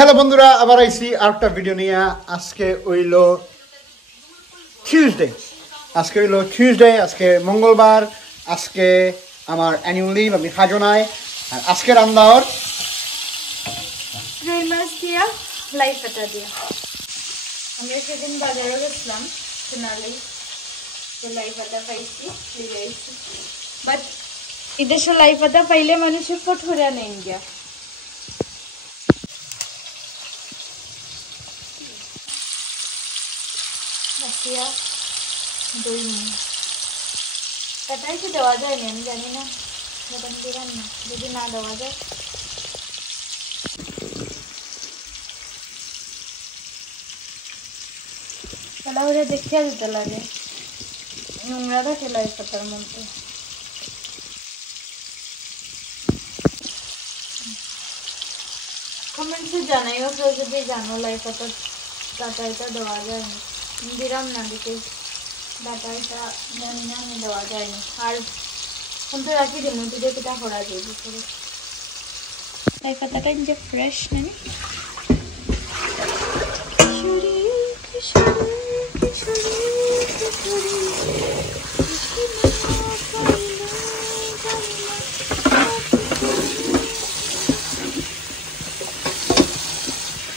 Hello বন্ধুরা, আবার আইছি আরেকটা ভিডিও নিয়ে। আজকে হইলো টিউসডে, আজকে মঙ্গলবার। আজকে আমার অ্যানুয়াল লিভ, আমি হাজো নাই। আর আজকে রান্নার রুই মাছ দিয়া লাই পাতা দিয়া। আমরা সেদিন বাজারে গেছিলাম, সোনালি লাই পাতা পাইছি, বাট এদেশে লাই পাতা পাইলে মানুষের ফটফরা নেই গিয়া। দই পাতাই কি দেওয়া যায় না আমি জানি না, ম্যাডাম দিলাম না, যদি না দেওয়া যায়। তাহলে দেখিয়া দিতে লাগে, নোংরা থাকে লাই পাতার মধ্যে। কমেন্টসে জানাইও কেউ যদি জানো লাই পাতা ডাটা এটা দেওয়া যায় না, দিলাম না দিকে ডাটা এটা জানি না, আমি দেওয়া যায়নি। আর এখন তো রাখি দিন পিঠা করা যায় ভিতরে। লাই পাতাটা যে ফ্রেশ নাকি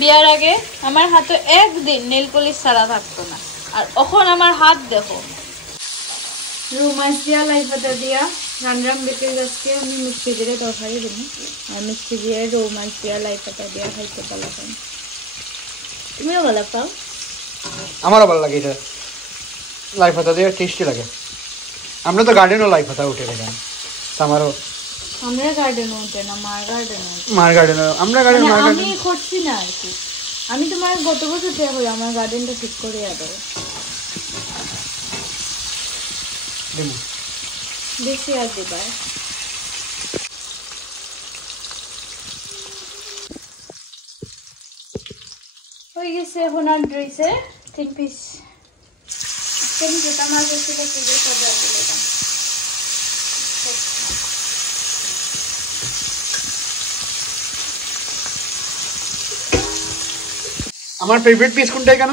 বিয়ার আগে আমার হাতে একদিন নেল পলিশ ছাড়া থাকতো না, আর এখন আমার হাত দেখো। রুই মাছ দিয়া লাই পাতা দিয়া রান্নাম বিকেল আজকে আমি মিষ্টি দিয়ে তরকারি দিই, আর মিষ্টি দিয়ে রুই মাছ দিয়া লাই পাতা দিয়া খাইতে ভালো পাই। তুমিও ভালো পাও? আমারও ভালো লাগে, এটা লাই পাতা দিয়ে টেস্টি লাগে। আমরা তো গার্ডেনও লাই পাতা উঠে গেলাম, আমারও আমরা গার্ডেন উঠে না, মার গার্ডেন আমরা গার্ডেন আমি করছি না আর কি। আমি তোমার গত বছর থেকে করি আমার গার্ডেনটা ঠিক করে দেবো, বেশি আর দেবার। হয়ে গেছে এখন আর রয়েছে 3 পিস। যেটা মাছ হচ্ছে আমার ফেভারিট পিস কোনটাই কেন?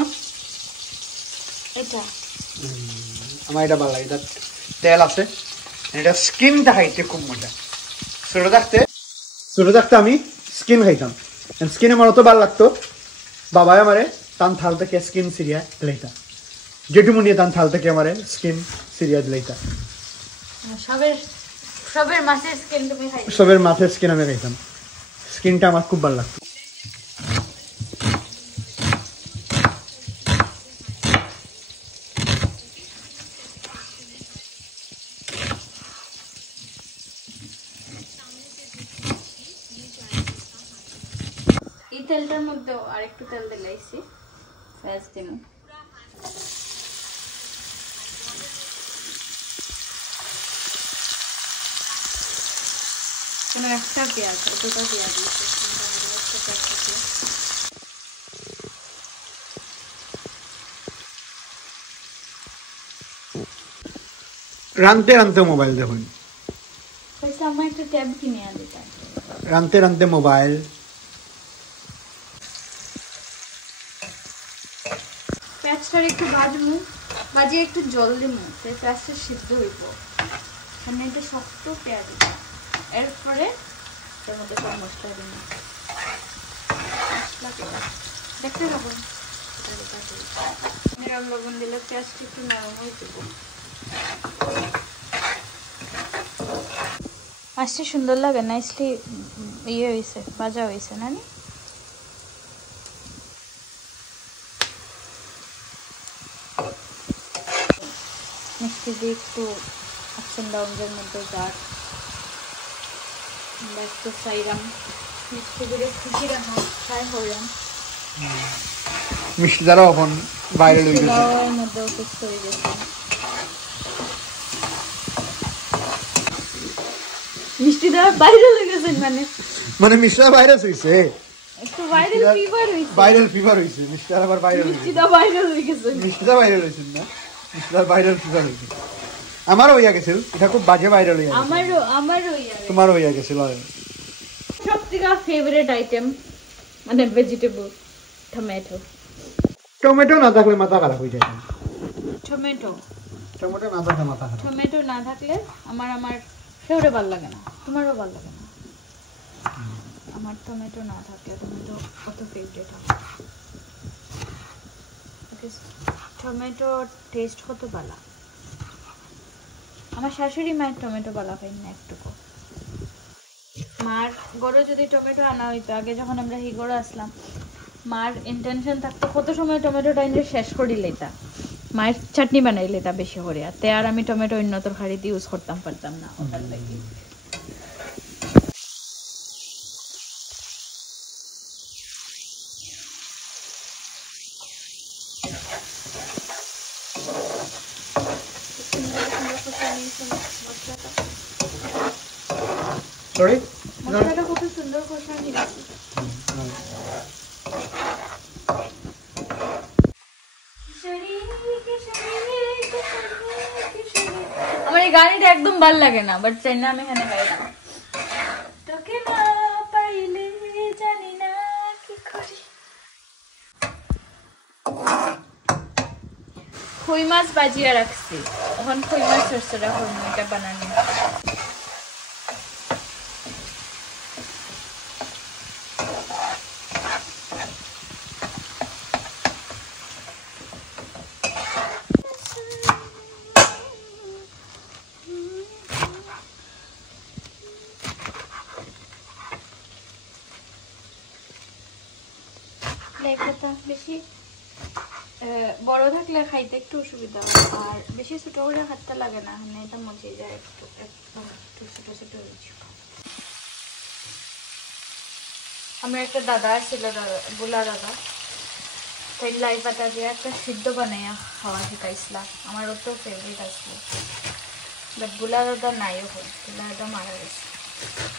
এটা আমার এটা ভালো লাগে, এটা তেল আছে, এটা স্কিনটা খাইতে খুব মজা। ছোট থাকতে আমি স্কিন খাইতাম, স্কিন আমার অত ভালো লাগতো। বাবাই আমারে তান থাল থেকে স্কিন সিরিয়া দিলাইতা, জেঠুমনি তান থাল থেকে আমারে স্কিন সিরিয়া দিলাইতা। সবের মাছের স্কিন তুমি খাইছো? সবের মাছের স্কিন আমি খাইতাম, স্কিনটা আমার খুব ভালো লাগতো। এই তেলটার মধ্যে আরেকটু তেল দিলাইছি, ফ্রেশ দিমু। কোনো একটা পেঁয়াজ, দুটো পেঁয়াজ দিচ্ছি। রানতে রানতে মোবাইল দেখুন, আমার একটা ট্যাব কিনে আনতে চাই। রানতে রানতে মোবাইল। পেঁয়াজটা একটু ভাজমু, ভাজিয়ে একটু জল দিমু, সেই পেঁয়াজটা সিদ্ধ হইব। মানে এটা শক্ত পেঁয়াজ, এরপরে এর মধ্যে সব মশলা দিন, দেখতে পাবো লবণ দিলে পেঁয়াজটা একটু নরম হয়ে যাব। মাছটা সুন্দর লাগে, নাইসলি ইয়ে হয়েছে, ভাজা হয়েছে না? মিষ্টি দিয়ে একটু আপস অ্যান্ড ডাউনের মধ্যে যার একটু সাইরাম মিষ্টি দিয়ে খুশি রাখা ফ্রাই করলাম। মিষ্টি দ্বারা এখন বাইরে লই গেছে, এর মধ্যেও ফিক্স হয়ে গেছে। মিষ্টি দ্বারা বাইরে লই গেছে, মানে মিষ্টিটা ভাইরাস হইছে, একটু ভাইরাল ফিভার হইছে। মিষ্টিটা আবার ভাইরাল হইছে, মিষ্টিটা ভাইরাল হয়ে গেছে, মিষ্টিটা ভাইরাল হইছে না, মিষ্টিটা ভাইরাল ফিভার হইছে। আমারও হইয়া গেছিল, এটা খুব বাজে ভাইরাল হইয়া গেছে। আমারও হইয়া গেছে, তোমারও হইয়া গেছিল। সবথেকে ফেভারিট আইটেম মানে ভেজিটেবল টমেটো টমেটো না থাকলে মাথা খারাপ হয়ে যায় টমেটো টমেটো না থাকলে মাথা খারাপ টমেটো না থাকলে আমার সেউরে ভালো লাগে না তোমারও ভালো লাগে না আমার টমেটো না থাকলে টমেটো কত ফেভারিট আমার টমেটো টেস্ট কত ভালো আমার শাশুড়ি মায়ের টমেটো ভালো খাই না একটুকু মার গড়ে যদি টমেটো আনা হইতো আগে যখন আমরা হি গড়ে আসলাম মার ইন্টেনশন থাকতো কত সময় টমেটোটা এনে শেষ করে লইতা মায়ের চাটনি বানাই লইতা বেশি করে তে আর আমি টমেটো অন্য তরকারিতে ইউজ করতাম পারতাম না ওটার লাগি সরি মশলাটা কত সুন্দর কষা নিয়েছি আমার এই গানটা একদম ভাল লাগে না বাট চাই না আমি এখানে গাইলাম তোকে না পাইলে জানি না কি করি খই মাছ বাজিয়ে রাখছি এখন খই মাছ সরষেরা করবো এটা বানানো বেশি বড় থাকলে খাইতে একটু অসুবিধা হয় আর বেশি ছোট করে হাতটা লাগে না মানে এটা মজে যায় একটু ছোট ছোট আমার একটা দাদা ছিল বুলা দাদা তাই লাই পাতা দিয়ে একটা সিদ্ধ বানাইয়া খাওয়া শিখাইছিলাম আমার তো ফেভারিট আসলো বাট বুলা দাদা নাই এখন বুলা দাদা মারা গেছে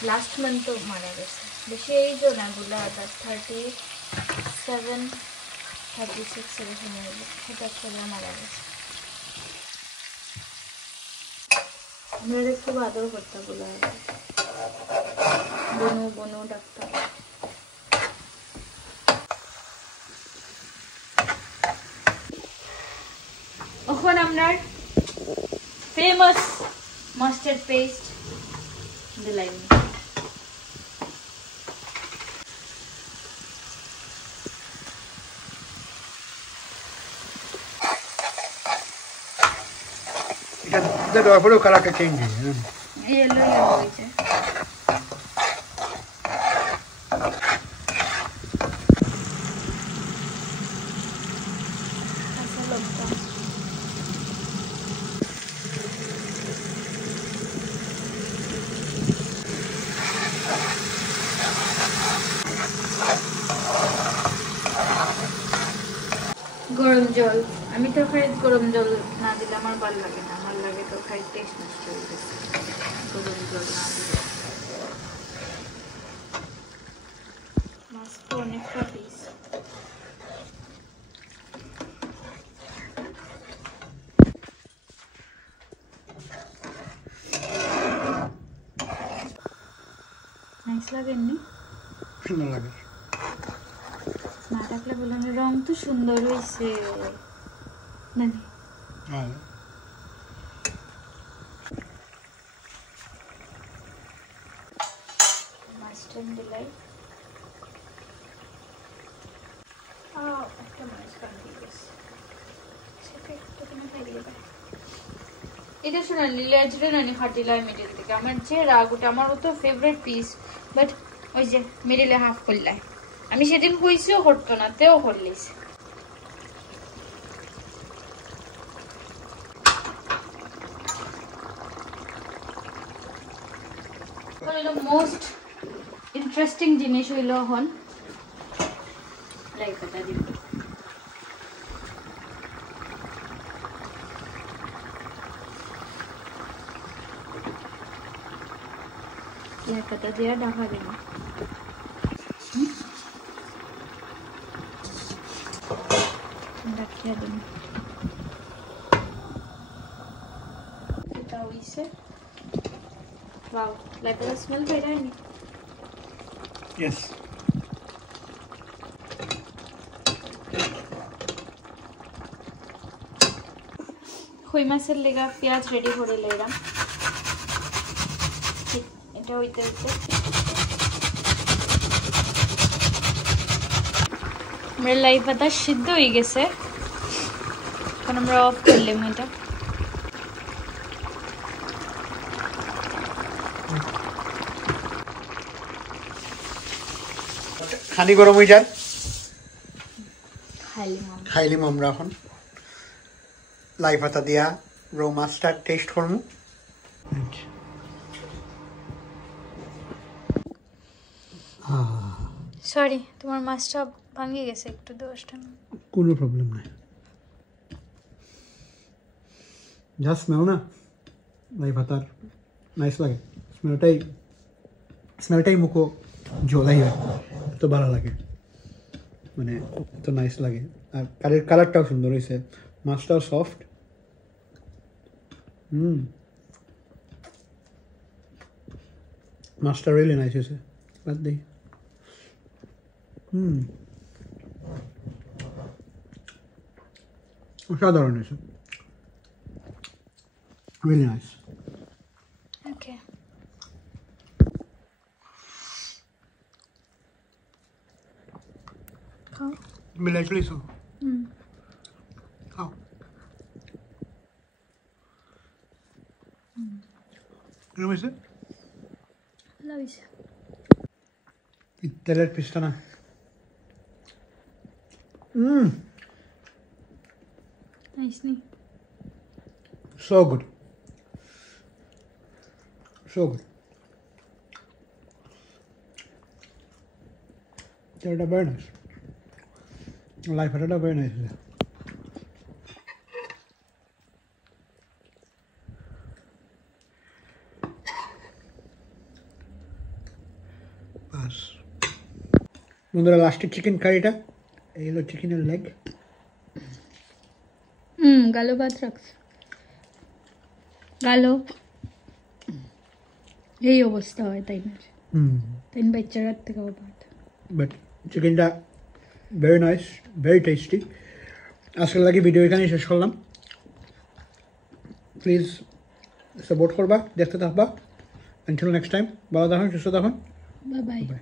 লাস্ট মান্থও মারা গেছে বেশি এই জন্য বুলা দাদা 37 36 এরকম হঠাৎ করে মারা গেছে আমরা একটু আদর করতাম বুলা দাদা বনু বনু ডাক্তার এখন আপনার ফেমাস মাস্টার্ড পেস্ট দিলাম এটা দেওয়ার পরেও কালারটা চেঞ্জ হয়ে যায় ইয়েলো হয়েছে গরম জল আমি তো খাই গরম জল না দিলে আমার ভালো লাগে না আমার লাগে তো খাই টেস্ট নষ্ট হয়ে গেছে গরম জল না দিলে মাছ তো অনেকটা পিস নাইস লাগে এমনি সুন্দর লাগে না থাকলে বললাম রং তো সুন্দর হয়েছে নানি মাছটা দিলাই একটা মাছ কাটি গেছে এটা শোনা লেজরে নানি খাটিলাই মিডিল থেকে আমার যে রাগ ওটা আমার তো ফেভারিট পিস বাট ওই যে মিডিলে হাফ করলাই আমি সেদিন কইছিও করতো না তেও করলিস মোস্ট ইন্টারেস্টিং জিনিস হইল এখন লাইকটা দিব লাইকটা দিয়ে ঢাকা দিব রাখিয়া দিন এটা হইছে Wow, like the smell better. Yes. কই মাছের লেগা পেঁয়াজ রেডি করে লইলাম এটা হইতে হইতে আমরা লাই পাতা সিদ্ধ হয়ে গেছে এখন আমরা অফ করলাম এটা খানি গরম হয়ে যায় খাইলাম আমরা এখন লাই পাতা দিয়া রৌ মাছটা টেস্ট করবো সরি তোমার মাছটা ভাঙে গেছে একটু দোষটা কোনো প্রবলেম নাই যা স্মেল না লাই পাতার নাইস লাগে স্মেলটাই মুখো ঝোলাই হয় এত ভালো লাগে মানে এত নাইস লাগে আর কালারটাও সুন্দর হয়েছে মাছটাও সফট মাছটা রিয়েলি নাইস হয়েছে বাদ দিই অসাধারণ হয়েছে রিয়েলি নাইস ওকে খাও মিলাই চলিস খাও কিরম হয়েছে লাইছে তেলের পিসটা না নাইস নি so good এটা very nice লাইফ এটা very nice বাস বন্ধুরা লাস্টের চিকেন কারিটা এই হলো চিকেনের লেগ গালো ভাত রাখছে গালো এই অবস্থা হয় তাই না তাই বাচ্চা রাখতে খাওয়া ভাত বাট চিকেনটা ভেরি নাইস ভেরি টেস্টি আজকের লাগে ভিডিও এখানেই শেষ করলাম প্লিজ সাপোর্ট করবা দেখতে থাকবা আনটিল নেক্সট টাইম ভালো থাকুন সুস্থ থাকুন বাই বাই